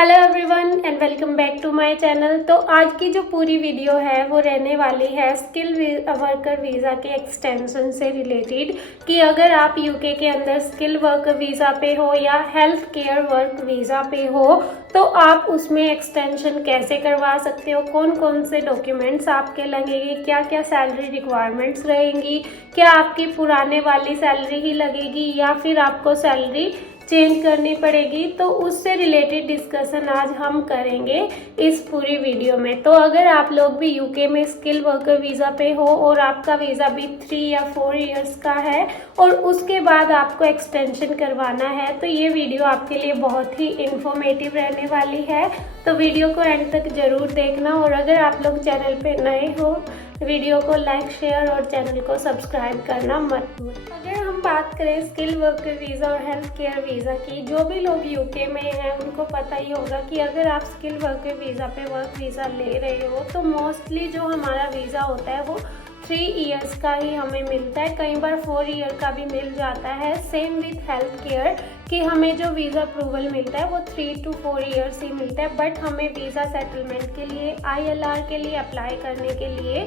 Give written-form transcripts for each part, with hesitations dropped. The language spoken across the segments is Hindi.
Hello everyone and welcome back to my channel. तो आज की जो पूरी वीडियो है वो रहने वाली है स्किल वर्कर वीज़ा के एक्सटेंशन से रिलेटेड कि अगर आप यूके के अंदर स्किल वर्कर वीज़ा पे हो या हेल्थ केयर वर्क वीज़ा पे हो तो आप उसमें एक्सटेंशन कैसे करवा सकते हो, कौन कौन से डॉक्यूमेंट्स आपके लगेंगे, क्या क्या सैलरी रिक्वायरमेंट्स रहेंगी, क्या आपकी पुराने वाली सैलरी ही लगेगी या फिर आपको सैलरी चेंज करनी पड़ेगी। तो उससे रिलेटेड डिस्कशन आज हम करेंगे इस पूरी वीडियो में। तो अगर आप लोग भी यूके में स्किल वर्कर वीज़ा पे हो और आपका वीज़ा भी 3 या 4 इयर्स का है और उसके बाद आपको एक्सटेंशन करवाना है तो ये वीडियो आपके लिए बहुत ही इंफॉर्मेटिव रहने वाली है। तो वीडियो को एंड तक ज़रूर देखना और अगर आप लोग चैनल पे नए हो वीडियो को लाइक शेयर और चैनल को सब्सक्राइब करना मत भूलें। अगर हम बात करें स्किल वर्कर वीज़ा और हेल्थ केयर वीज़ा की, जो भी लोग यूके में हैं उनको पता ही होगा कि अगर आप स्किल वर्कर वीज़ा पे वर्क वीज़ा ले रहे हो तो मोस्टली जो हमारा वीज़ा होता है वो 3 इयर्स का ही हमें मिलता है, कई बार 4 ईयर का भी मिल जाता है। सेम विथ हेल्थ केयर कि हमें जो वीज़ा अप्रूवल मिलता है वो 3 to 4 इयर्स ही मिलता है, बट हमें वीज़ा सेटलमेंट के लिए ILR के लिए अप्लाई करने के लिए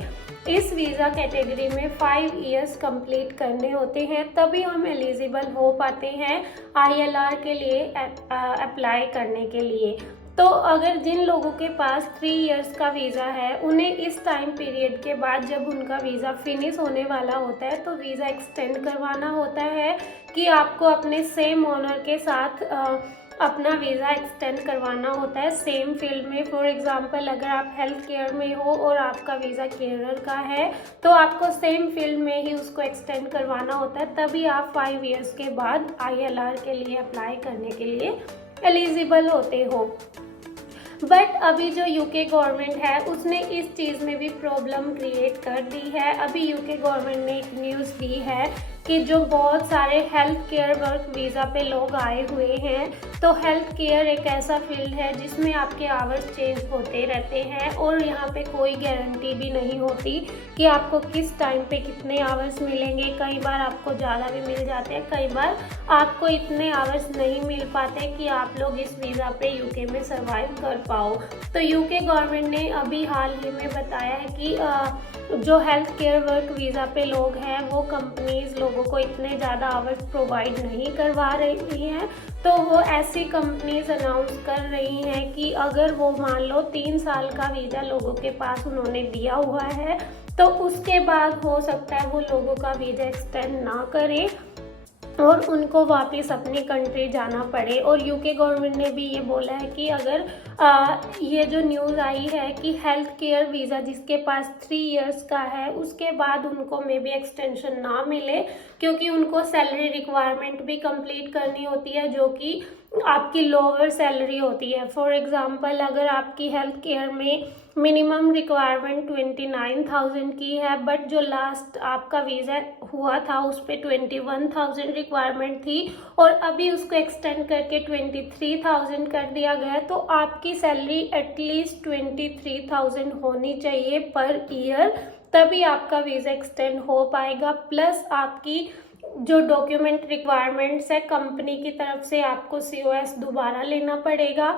इस वीज़ा कैटेगरी में 5 इयर्स कंप्लीट करने होते हैं, तभी हम एलिजिबल हो पाते हैं ILR के लिए अप्लाई करने के लिए। तो अगर जिन लोगों के पास 3 इयर्स का वीज़ा है उन्हें इस टाइम पीरियड के बाद जब उनका वीज़ा फिनिश होने वाला होता है तो वीज़ा एक्सटेंड करवाना होता है कि आपको अपने सेम ओनर के साथ अपना वीज़ा एक्सटेंड करवाना होता है सेम फील्ड में। फॉर एग्जांपल अगर आप हेल्थ केयर में हो और आपका वीज़ा केयरर का है तो आपको सेम फील्ड में ही उसको एक्सटेंड करवाना होता है, तभी आप 5 इयर्स के बाद ILR के लिए अप्लाई करने के लिए एलिजिबल होते हो। बट अभी जो यूके गवर्नमेंट है उसने इस चीज़ में भी प्रॉब्लम क्रिएट कर दी है। अभी यूके गवर्नमेंट ने एक न्यूज़ दी है कि जो बहुत सारे हेल्थ केयर वर्क वीज़ा पे लोग आए हुए हैं, तो हेल्थ केयर एक ऐसा फील्ड है जिसमें आपके आवर्स चेंज होते रहते हैं और यहाँ पे कोई गारंटी भी नहीं होती कि आपको किस टाइम पे कितने आवर्स मिलेंगे। कई बार आपको ज़्यादा भी मिल जाते हैं, कई बार आपको इतने आवर्स नहीं मिल पाते कि आप लोग इस वीज़ा पे यूके में सर्वाइव कर पाओ। तो यूके गवर्नमेंट ने अभी हाल ही में बताया है कि जो हेल्थ केयर वर्क वीज़ा पे लोग हैं वो कंपनीज लोगों को इतने ज़्यादा आवर्स प्रोवाइड नहीं करवा रही हैं, तो वो ऐसी कंपनीज अनाउंस कर रही हैं कि अगर वो मान लो 3 साल का वीज़ा लोगों के पास उन्होंने दिया हुआ है तो उसके बाद हो सकता है वो लोगों का वीज़ा एक्सटेंड ना करें और उनको वापस अपनी कंट्री जाना पड़े। और यूके गवर्नमेंट ने भी ये बोला है कि अगर ये जो न्यूज़ आई है कि हेल्थ केयर वीज़ा जिसके पास 3 इयर्स का है उसके बाद उनको मे बी एक्सटेंशन ना मिले, क्योंकि उनको सैलरी रिक्वायरमेंट भी कंप्लीट करनी होती है जो कि आपकी लोअर सैलरी होती है। फॉर एग्जांपल अगर आपकी हेल्थ केयर में मिनिमम रिक्वायरमेंट 29,000 की है बट जो लास्ट आपका वीज़ा हुआ था उस पर 21,000 रिक्वायरमेंट थी और अभी उसको एक्सटेंड करके 23,000 कर दिया गया, तो आपकी सैलरी एटलीस्ट 23,000 होनी चाहिए पर ईयर, तभी आपका वीज़ा एक्सटेंड हो पाएगा। प्लस आपकी जो डॉक्यूमेंट रिक्वायरमेंट्स है कंपनी की तरफ से आपको COS दोबारा लेना पड़ेगा,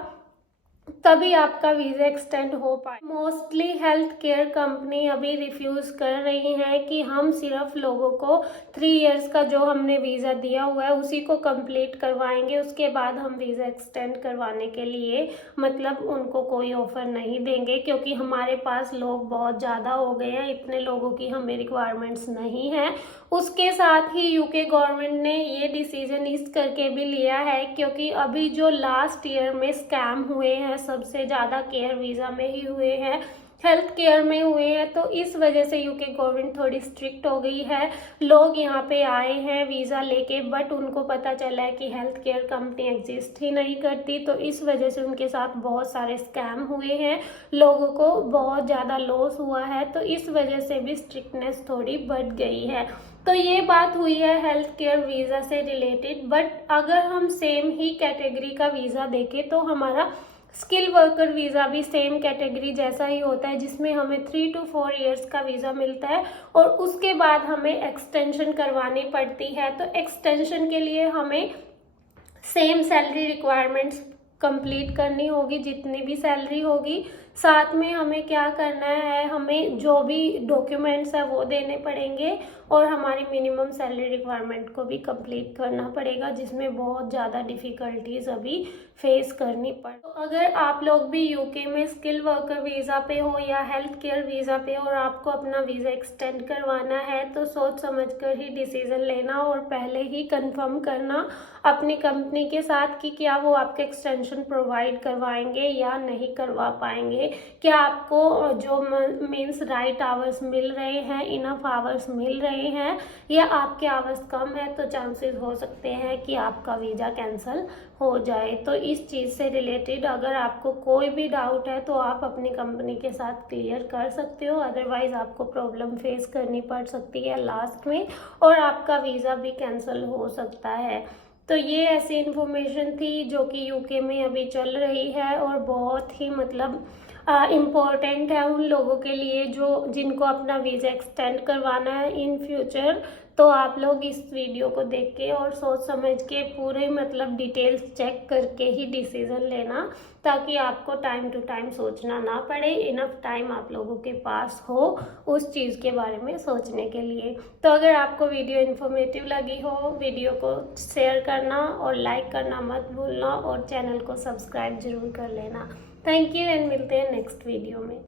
तभी आपका वीज़ा एक्सटेंड हो पाए। मोस्टली हेल्थ केयर कंपनी अभी रिफ्यूज़ कर रही हैं कि हम सिर्फ लोगों को 3 इयर्स का जो हमने वीज़ा दिया हुआ है उसी को कंप्लीट करवाएंगे, उसके बाद हम वीज़ा एक्सटेंड करवाने के लिए मतलब उनको कोई ऑफ़र नहीं देंगे, क्योंकि हमारे पास लोग बहुत ज़्यादा हो गए हैं, इतने लोगों की हमें रिक्वायरमेंट्स नहीं है। उसके साथ ही यूके गवर्नमेंट ने ये डिसीजन इस करके भी लिया है क्योंकि अभी जो लास्ट ईयर में स्कैम हुए हैं सबसे ज़्यादा केयर वीज़ा में ही हुए हैं, हेल्थ केयर में हुए हैं, तो इस वजह से यूके गवर्नमेंट थोड़ी स्ट्रिक्ट हो गई है। लोग यहाँ पे आए हैं वीज़ा लेके बट उनको पता चला है कि हेल्थ केयर कंपनी एग्जिस्ट ही नहीं करती, तो इस वजह से उनके साथ बहुत सारे स्कैम हुए हैं, लोगों को बहुत ज़्यादा लॉस हुआ है, तो इस वजह से भी स्ट्रिक्टनेस थोड़ी बढ़ गई है। तो ये बात हुई है हेल्थ केयर वीज़ा से रिलेटेड। बट अगर हम सेम ही कैटेगरी का वीज़ा देखें तो हमारा स्किल वर्कर वीज़ा भी सेम कैटेगरी जैसा ही होता है, जिसमें हमें 3 to 4 इयर्स का वीज़ा मिलता है और उसके बाद हमें एक्सटेंशन करवानी पड़ती है। तो एक्सटेंशन के लिए हमें सेम सैलरी रिक्वायरमेंट्स कंप्लीट करनी होगी, जितनी भी सैलरी होगी। साथ में हमें क्या करना है, हमें जो भी डॉक्यूमेंट्स है वो देने पड़ेंगे और हमारी मिनिमम सैलरी रिक्वायरमेंट को भी कंप्लीट करना पड़ेगा, जिसमें बहुत ज़्यादा डिफ़िकल्टीज अभी फेस करनी पड़। तो अगर आप लोग भी यूके में स्किल वर्कर वीज़ा पे हो या हेल्थ केयर वीज़ा पे और आपको अपना वीज़ा एक्सटेंड करवाना है तो सोच समझ कर ही डिसीज़न लेना और पहले ही कंफर्म करना अपनी कंपनी के साथ कि क्या वो आपके एक्सटेंशन प्रोवाइड करवाएंगे या नहीं करवा पाएंगे। क्या आपको जो मीन्स राइट आवर्स मिल रहे हैं, इनफ आवर्स मिल रहे हैं, या आपके आवर्स कम है तो चांसेस हो सकते हैं कि आपका वीज़ा कैंसिल हो जाए। तो इस चीज़ से रिलेटेड अगर आपको कोई भी डाउट है तो आप अपनी कंपनी के साथ क्लियर कर सकते हो, अदरवाइज़ आपको प्रॉब्लम फेस करनी पड़ सकती है लास्ट में और आपका वीज़ा भी कैंसिल हो सकता है। तो ये ऐसी इन्फॉर्मेशन थी जो कि यूके में अभी चल रही है और बहुत ही मतलब इम्पोर्टेंट है उन लोगों के लिए जो जिनको अपना वीज़ा एक्सटेंड करवाना है इन फ्यूचर। तो आप लोग इस वीडियो को देख के और सोच समझ के पूरे मतलब डिटेल्स चेक करके ही डिसीज़न लेना, ताकि आपको टाइम टू टाइम सोचना ना पड़े, इनफ टाइम आप लोगों के पास हो उस चीज़ के बारे में सोचने के लिए। तो अगर आपको वीडियो इन्फॉर्मेटिव लगी हो, वीडियो को शेयर करना और लाइक करना मत भूलना और चैनल को सब्सक्राइब जरूर कर लेना। थैंक यू एंड मिलते हैं नेक्स्ट वीडियो में।